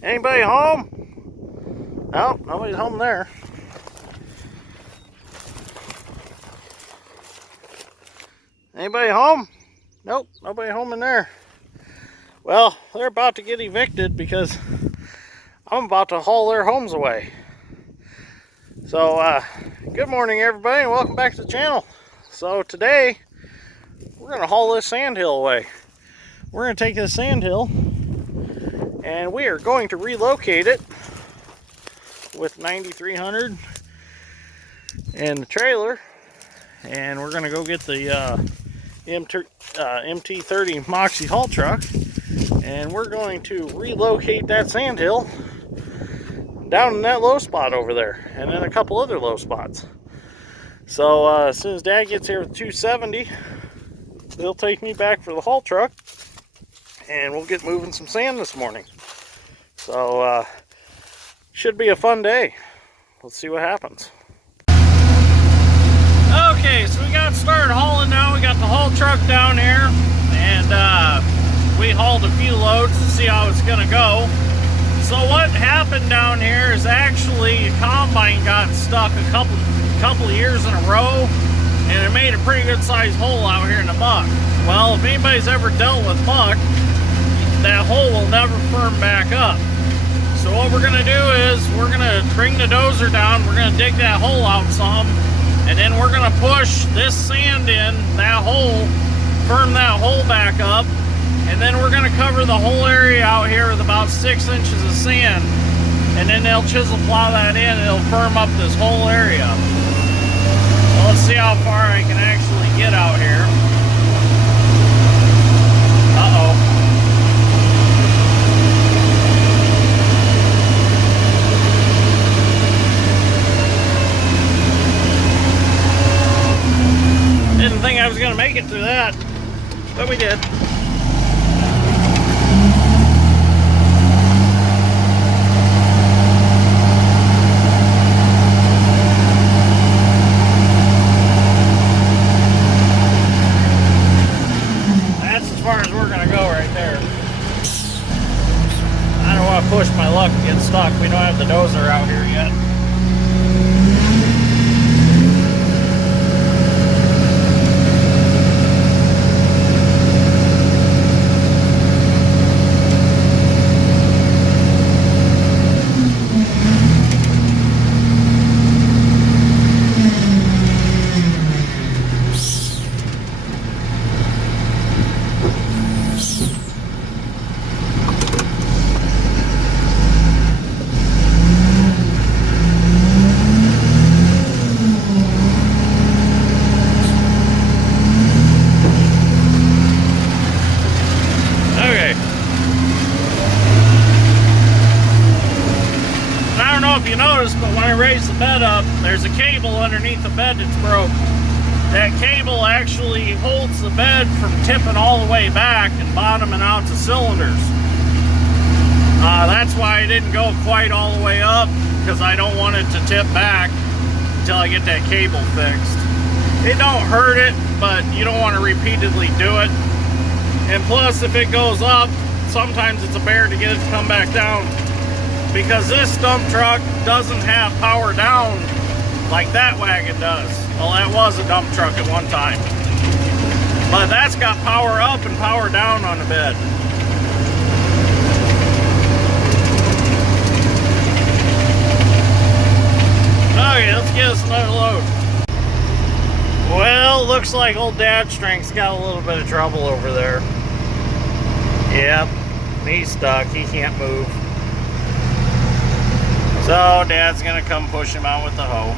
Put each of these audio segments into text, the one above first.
Anybody home? Nope, nobody's home there. Anybody home? Nope, nobody home in there. Well, they're about to get evicted because I'm about to haul their homes away. So, good morning everybody and welcome back to the channel. So today, we're going to haul this sandhill away. We're going to take this sandhill and we are going to relocate it with 9300 and the trailer. And we're going to go get the MT30 Moxie haul truck. And we're going to relocate that sandhill down in that low spot over there. And then a couple other low spots. So as soon as Dad gets here with 270, they'll take me back for the haul truck. And we'll get moving some sand this morning. So, should be a fun day. Let's see what happens. Okay, so we got started hauling now. We got the haul truck down here. And we hauled a few loads to see how it's going to go. So what happened down here is actually a combine got stuck a couple of years in a row. And it made a pretty good sized hole out here in the muck. Well, if anybody's ever dealt with muck, that hole will never firm back up. So what we're going to do is we're going to bring the dozer down, we're going to dig that hole out some, and then we're going to push this sand in that hole, firm that hole back up, and then we're going to cover the whole area out here with about 6 inches of sand, and then they'll chisel plow that in and it'll firm up this whole area. Well, let's see how far I can actually get out here. Didn't think I was going to make it through that, but we did. That's as far as we're going to go right there. I don't want to push my luck and get stuck. We don't have the dozer out here yet. If you notice, but when I raise the bed up, there's a cable underneath the bed that's broke. That cable actually holds the bed from tipping all the way back and bottoming out to cylinders. That's why I didn't go quite all the way up, because I don't want it to tip back until I get that cable fixed. It don't hurt it, but you don't want to repeatedly do it. And plus, if it goes up, sometimes it's a bear to get it to come back down. Because this dump truck doesn't have power down like that wagon does. Well, that was a dump truck at one time. But that's got power up and power down on the bed. Okay, let's get us another load. Well, looks like old Dad Strength's got a little bit of trouble over there. Yep, he's stuck. He can't move. So Dad's gonna come push him out with the hoe.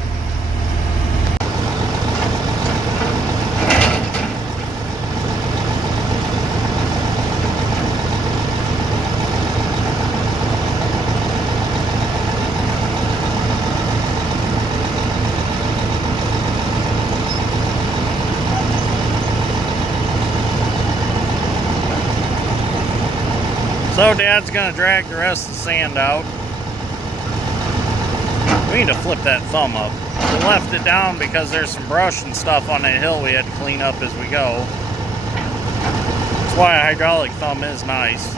So Dad's gonna drag the rest of the sand out. We need to flip that thumb up. We left it down because there's some brush and stuff on that hill we had to clean up as we go. why a hydraulic thumb is nice.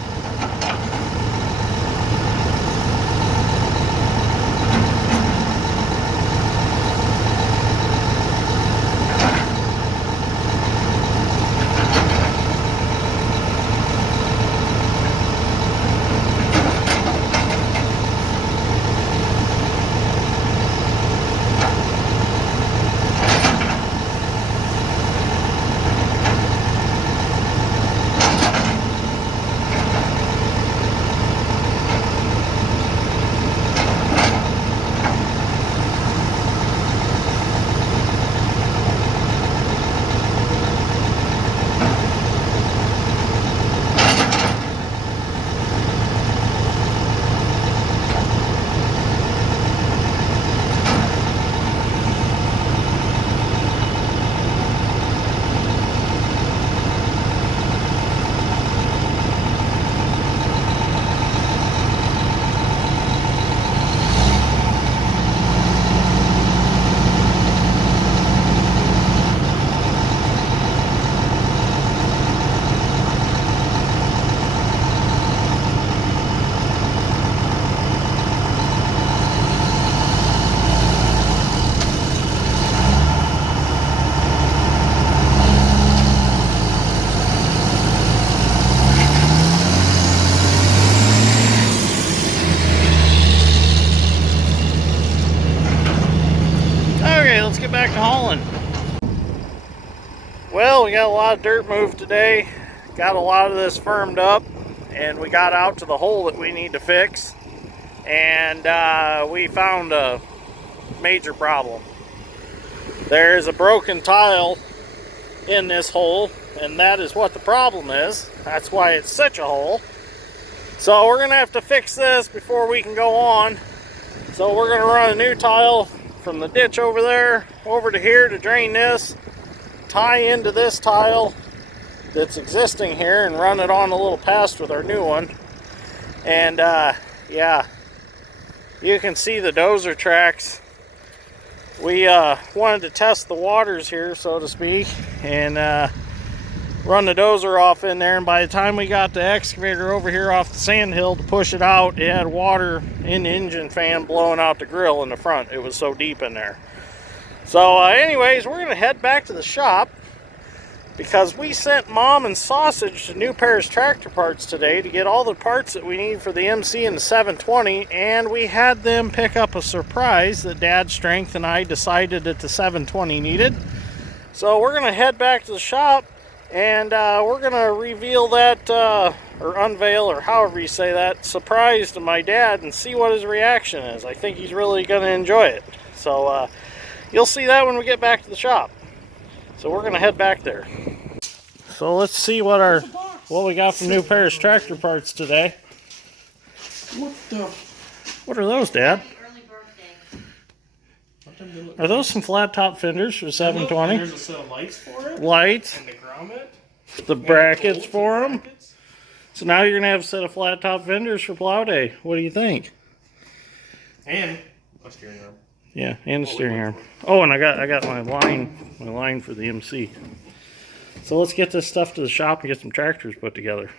Let's get back to hauling. Well, we got a lot of dirt moved today. Got a lot of this firmed up, and we got out to the hole that we need to fix. And we found a major problem. There's a broken tile in this hole, and that is what the problem is. That's why it's such a hole. So we're gonna have to fix this before we can go on. So we're gonna run a new tile from the ditch over there over to here to drain this, tie into this tile that's existing here, and run it on a little past with our new one. And yeah, you can see the dozer tracks. We wanted to test the waters here, so to speak, and run the dozer off in there, and by the time we got the excavator over here off the sand hill to push it out, it had water in the engine fan blowing out the grill in the front. It was so deep in there. So anyways, we're gonna head back to the shop because we sent Mom and Sausage to New Paris Tractor Parts today to get all the parts that we need for the MC and the 720, and we had them pick up a surprise that Dad Strength and I decided that the 720 needed. So we're gonna head back to the shop, and we're gonna reveal that, or unveil, or however you say that, surprise to my dad and see what his reaction is. I think he's really gonna enjoy it. So you'll see that when we get back to the shop. So we're gonna head back there. So let's see what we got from New Paris Tractor Parts today. What are those, Dad? Are those some flat top fenders for 720? There's a set of lights for it. Lights. And the grommet. The brackets for them. So now you're going to have a set of flat top fenders for plow day. What do you think? And a steering arm. Yeah, and a steering arm. Oh, and I got my line for the MC. So let's get this stuff to the shop and get some tractors put together.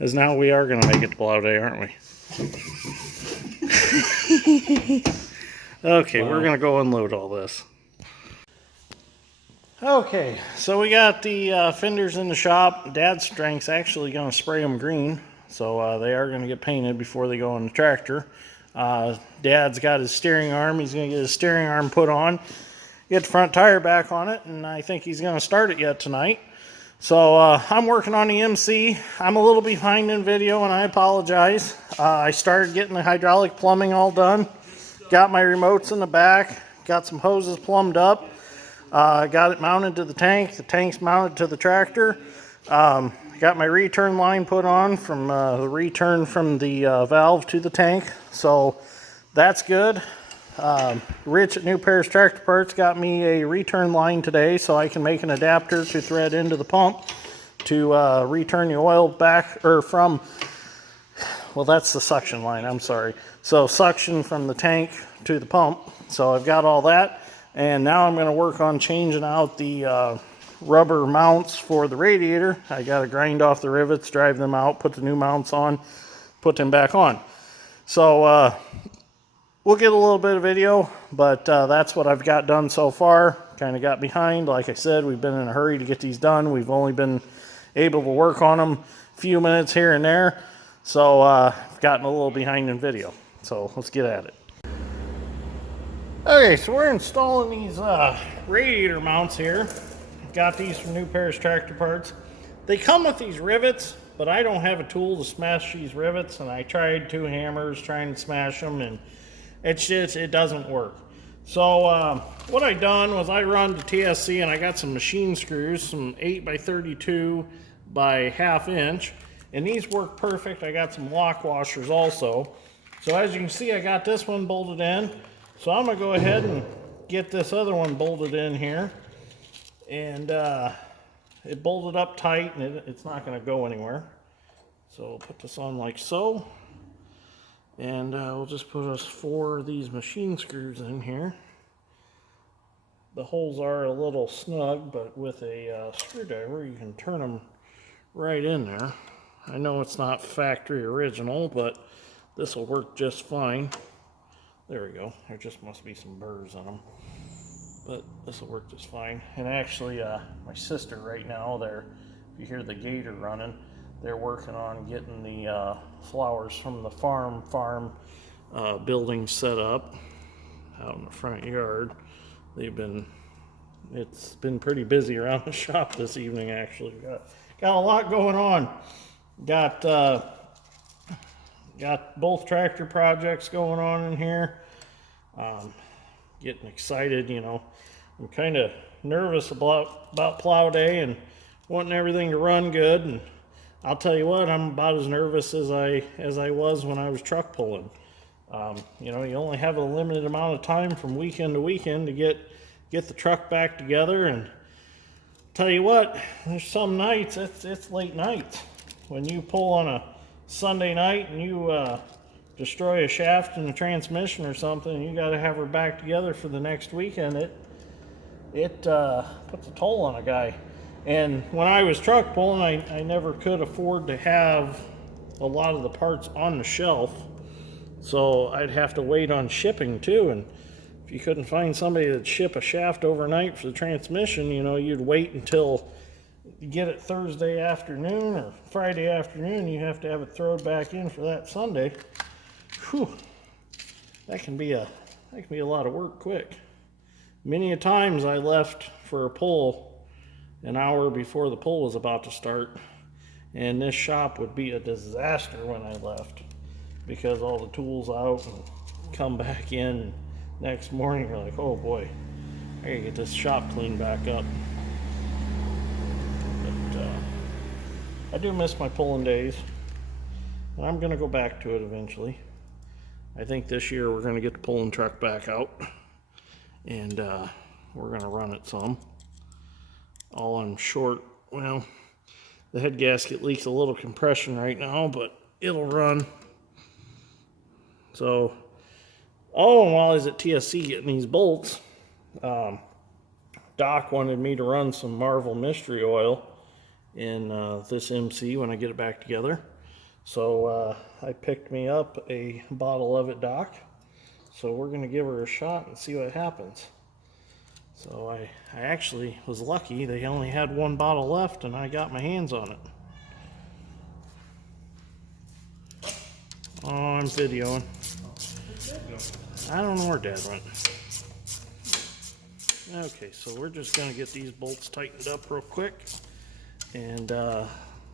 As now we are going to make it to plow day, aren't we? Okay, we're going to go unload all this. Okay, so we got the fenders in the shop. Dad's Strength's actually going to spray them green. So they are going to get painted before they go on the tractor. Dad's got his steering arm. He's going to get his steering arm put on. Get the front tire back on it. And I think he's going to start it yet tonight. So I'm working on the MC. I'm a little behind in video and I apologize. I started getting the hydraulic plumbing all done. Got my remotes in the back. Got some hoses plumbed up. Got it mounted to the tank. The tank's mounted to the tractor. Got my return line put on from the return from the valve to the tank. So that's good. Rich at New Paris Tractor Parts got me a return line today so I can make an adapter to thread into the pump to return the oil back, or from, well, that's the suction line, I'm sorry. So suction from the tank to the pump. So I've got all that, and now I'm going to work on changing out the rubber mounts for the radiator. I got to grind off the rivets, drive them out, put the new mounts on, put them back on. So we'll get a little bit of video, but that's what I've got done so far. Kind of got behind. Like I said, we've been in a hurry to get these done. We've only been able to work on them a few minutes here and there. So I've gotten a little behind in video. So let's get at it. Okay, so we're installing these radiator mounts here. Got these from New Paris Tractor Parts. They come with these rivets, but I don't have a tool to smash these rivets, and I tried 2 hammers trying to smash them, and it doesn't work. So what I done was I run to TSC, and I got some machine screws, some 8x32 by 1/2 inch, and these work perfect. I got some lock washers also. So as you can see, I got this one bolted in. So I'm going to go ahead and get this other one bolted in here. And it bolted up tight, and it's not going to go anywhere. So we'll put this on like so. And we'll just put us 4 of these machine screws in here. The holes are a little snug, but with a screwdriver you can turn them right in there. I know it's not factory original, but this will work just fine. There we go. There just must be some burrs in them. But this will work just fine. And actually, my sister right now, if you hear the gator running, they're working on getting the flowers from the farm building set up out in the front yard. It's been pretty busy around the shop this evening, actually. Got a lot going on. Got both tractor projects going on in here. Getting excited, you know. I'm kind of nervous about plow day and wanting everything to run good. And I'll tell you what, I'm about as nervous as I was when I was truck pulling. You know, you only have a limited amount of time from weekend to weekend to get the truck back together. And tell you what, there's some nights it's late nights when you pull on a Sunday night and you destroy a shaft in the transmission or something, and you got to have her back together for the next weekend. It puts a toll on a guy. And when I was truck pulling, I never could afford to have a lot of the parts on the shelf, so I'd have to wait on shipping too. And if you couldn't find somebody that'd ship a shaft overnight for the transmission, you know, you'd wait until you get it Thursday afternoon or Friday afternoon. You have to have it thrown back in for that Sunday. Whew, that can be a lot of work quick. Many a times I left for a pull an hour before the pull was about to start, and this shop would be a disaster when I left because all the tools out and come back in. And next morning you're like, oh boy, I gotta get this shop cleaned back up. But I do miss my pulling days, and I'm gonna go back to it eventually. I think this year we're going to get the pulling truck back out, and we're going to run it some. All I'm short, well, the head gasket leaks a little compression right now, but it'll run. So, and while I was at TSC getting these bolts, Doc wanted me to run some Marvel Mystery Oil in this MC when I get it back together. So I picked me up a bottle of it, Doc. So we're going to give her a shot and see what happens. So I actually was lucky. They only had 1 bottle left, and I got my hands on it. Oh, I'm videoing. I don't know where Dad went. Okay, so we're just going to get these bolts tightened up real quick. And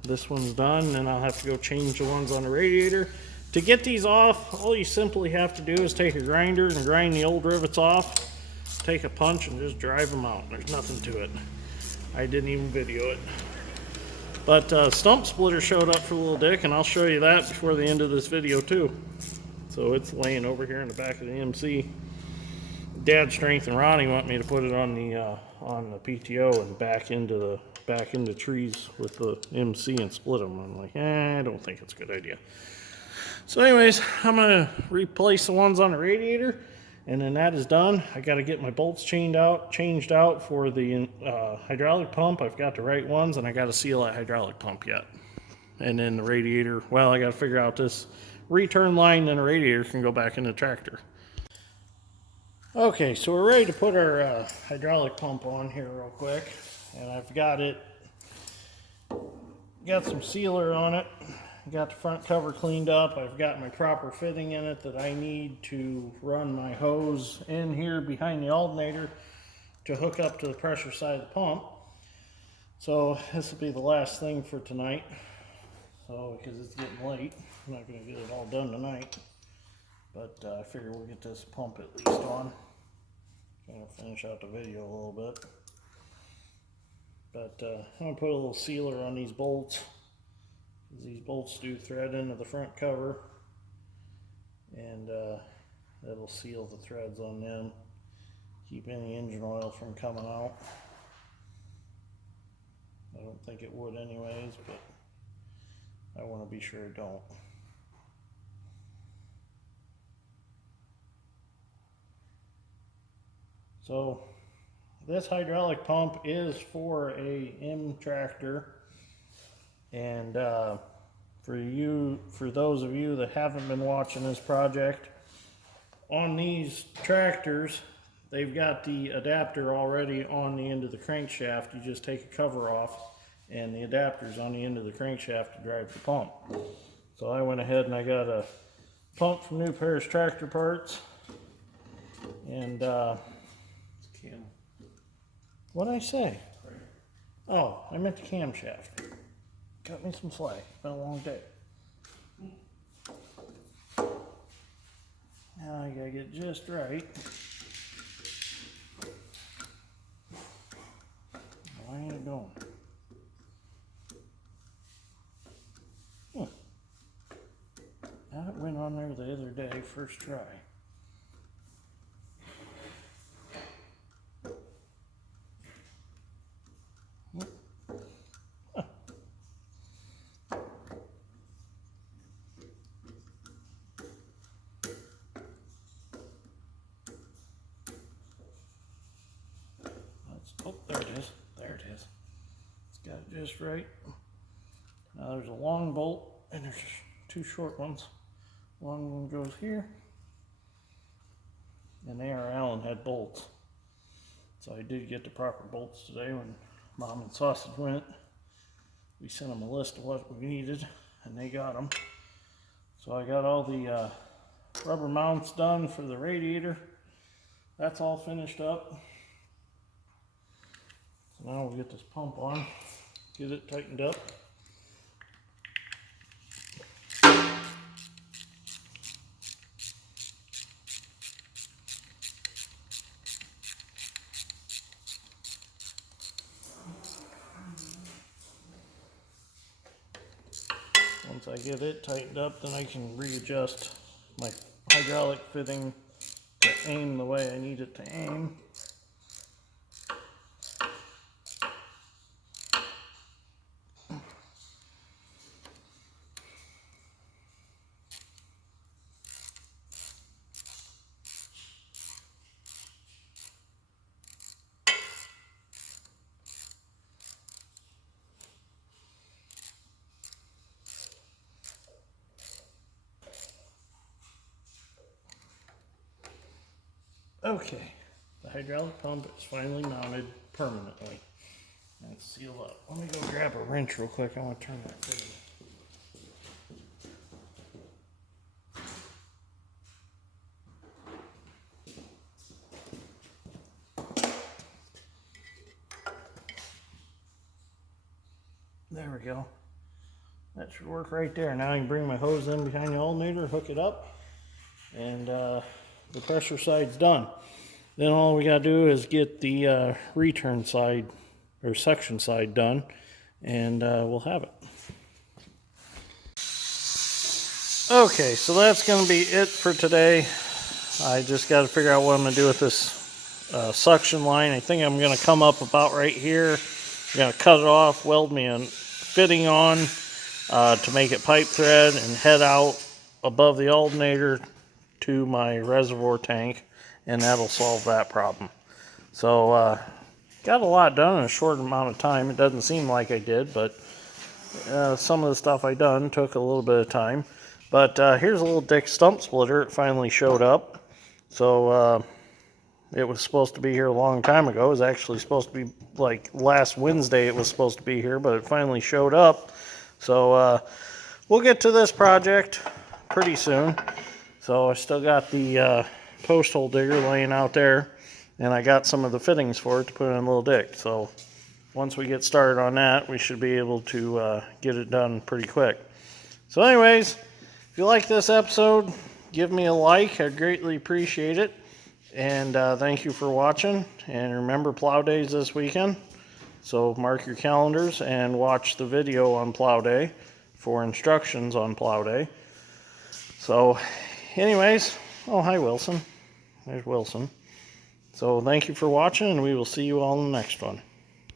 this one's done, and I'll have to go change the ones on the radiator. To get these off, all you simply have to do is take a grinder and grind the old rivets off, take a punch, and just drive them out. There's nothing to it. I didn't even video it. But stump splitter showed up for Little Dick, and I'll show you that before the end of this video too. So it's laying over here in the back of the MC. Dad Strength and Ronnie want me to put it on the PTO and back into trees with the MC and split them. I'm like, I don't think it's a good idea. So anyways, I'm gonna replace the ones on the radiator, And then that is done. I got to get my bolts changed out for the hydraulic pump. I've got the right ones, and I got to seal that hydraulic pump yet. And then the radiator, well, I got to figure out this return line, then the radiator can go back in the tractor. Okay, so we're ready to put our hydraulic pump on here real quick. And I've got some sealer on it. Got the front cover cleaned up. I've got my proper fitting in it that I need to run my hose in here behind the alternator to hook up to the pressure side of the pump. So this will be the last thing for tonight. So because it's getting late, I'm not going to get it all done tonight. But I figure we'll get this pump at least on. Kind of finish out the video a little bit. But I'm going to put a little sealer on these bolts. These bolts do thread into the front cover, and that'll seal the threads on them, keep any engine oil from coming out. I don't think it would anyways, but I want to be sure it don't. So this hydraulic pump is for a M tractor. And for those of you that haven't been watching this project, on these tractors, they've got the adapter already on the end of the crankshaft. You just take a cover off, and the adapter's on the end of the crankshaft to drive the pump. So I went ahead and I got a pump from New Paris Tractor Parts. And what'd I say? Oh, I meant the camshaft. Cut me some slack. It's been a long day. Now I gotta get just right. Why ain't it going? Now it went on there the other day, first try. Oh, there it is. There it is. It's got it just right. Now there's a long bolt and there's two short ones. Long one goes here. And they are Allen head bolts. So I did get the proper bolts today when Mom and Sausage went. We sent them a list of what we needed and they got them. So I got all the rubber mounts done for the radiator. That's all finished up. So now we'll get this pump on, get it tightened up. Once I get it tightened up, then I can readjust my hydraulic fitting to aim the way I need it to aim. Okay, the hydraulic pump is finally mounted permanently and it's sealed up. Let me go grab a wrench real quick. I want to turn that thing. There we go. That should work right there. Now I can bring my hose in behind the alternator, hook it up, and the pressure side's done. Then all we gotta do is get the return side or section side done, and we'll have it. Okay, so that's gonna be it for today. I just gotta figure out what I'm gonna do with this suction line. I think I'm gonna come up about right here. I'm gonna cut it off, weld me a fitting on to make it pipe thread, and head out above the alternator to my reservoir tank, and that'll solve that problem. So got a lot done in a short amount of time. It doesn't seem like I did, but some of the stuff I done took a little bit of time. But here's a little Dick stump splitter. It finally showed up. So it was supposed to be here a long time ago. It was actually supposed to be like last Wednesday it was supposed to be here, but it finally showed up. So we'll get to this project pretty soon. So I still got the post hole digger laying out there, and I got some of the fittings for it to put in a little dick. So once we get started on that, we should be able to get it done pretty quick. So anyways, if you like this episode, give me a like. I'd greatly appreciate it. And thank you for watching. And remember, plow day is this weekend. So mark your calendars and watch the video on plow day for instructions on plow day. So anyways, oh, hi Wilson. There's Wilson. So thank you for watching, and we will see you all in the next one.